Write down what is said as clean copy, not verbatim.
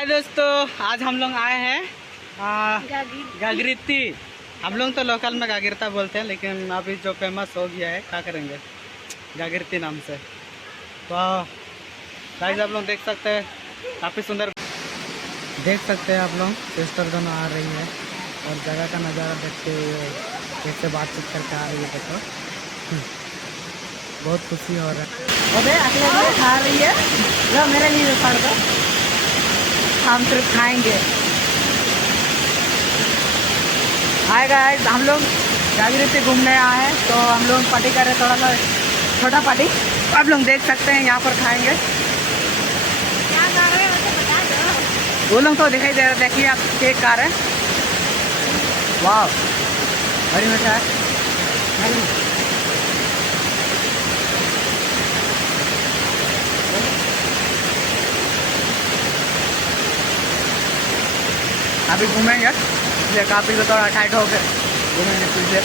हाय दोस्तों, आज हम लोग आए हैं गागरीती। हम लोग तो लोकल में गागीरता बोलते हैं, लेकिन अभी जो फेमस हो गया है क्या करेंगे, गागरीती नाम से। तो गाइस आप लोग देख सकते हैं, काफ़ी सुंदर देख सकते हैं आप लोग। सिस्टर दोनों आ रही है और जगह का नज़ारा देखते हुए कैसे बातचीत करके आ रही है। देखो बहुत खुशी हो रहा है। अरे अकेले खा रही है, लो मेरे लिए पड़ दो, हम सिर्फ खाएंगे। हाय गाइस, हम लोग गागीरथी घूमने आए हैं, तो हम लोग पार्टी कर रहे हैं, थोड़ा सा छोटा पार्टी। आप लोग देख सकते हैं, यहाँ पर खाएंगे। क्या कर रहे हो मुझे बता दो। वो लोग तो दिखाई दे रहे, देखिए आप केक खा रहे हैं। वाह, बड़ी मीठा है। अभी घूमेंगे, ये काफ़ी तो थोड़ा टाइट हो गए, घूमेंगे पीछे।